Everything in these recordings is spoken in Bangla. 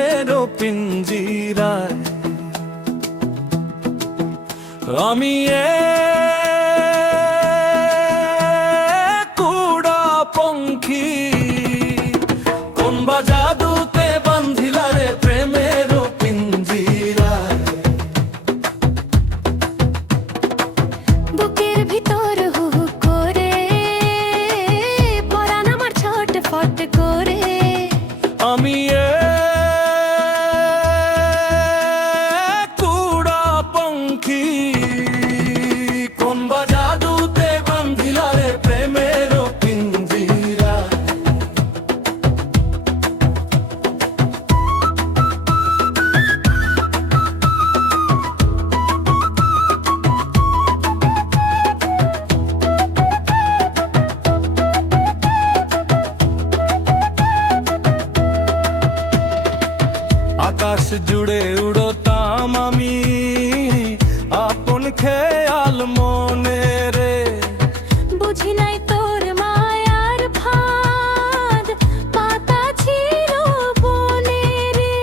প্রেমেরও পিঞ্জিরায়। আমি কুড়া পঙ্খী, কোন বা জাদুতে বান্ধিলা রে প্রেমেরও পিঞ্জিরায়। বুকের ভিতর হু হু করে পরাণ আমার ছটফট করে। আমি কুড়া পঙ্খী, কোন বা জাদুতে বান্ধিলা রে প্রেমেরও পিঞ্জিরায়। আকাশ জুড়ে উড়তাম আমি আপন খেয়াল মনে রে। বুঝি নাই তোর মায়ার ফাঁদ, পাতা ছিল বনে রে।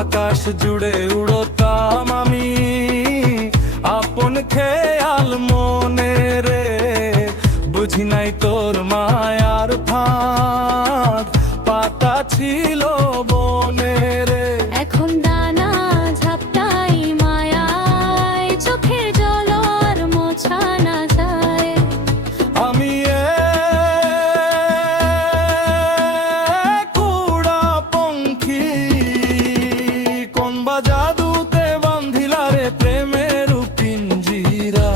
আকাশ জুড়ে উড়তাম আমি আপন খেয়াল মনে রে। বুঝি নাই তোর মায়ার ফাঁদ, পাতা ছিল বনে রে। এখন দানা ঝাপটাই মায়ায়, চোখের জল আর মোছা না যায়। আমি কুড়া পঙ্খী, কোন বা জাদুতে বান্ধিলা রে প্রেমের পিঞ্জিরা।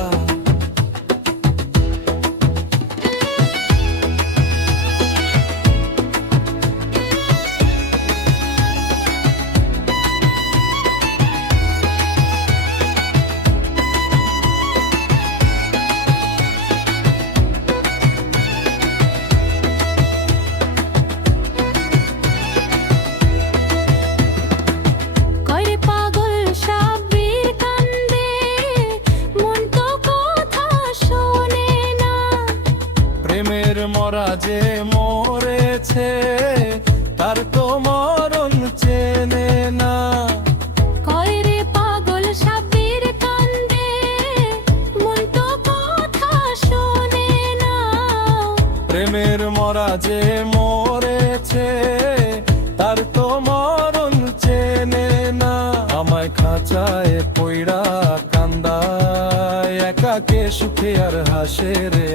কয়রে পাগল সাবির কান্দে, মন তো কথা শোনে না। প্রেমের মরা যে মরেছে, তার তো মরণ চেনে না। কয়রে পাগল সাবির কান্দে, মন তো কথা শোনে না। প্রেমের মরা যে মরেছে, তার তো মরণ চেনে না। আমায় খাঁচায় পইড়া কান্দায়, একাকে সুখে আর হাসে রে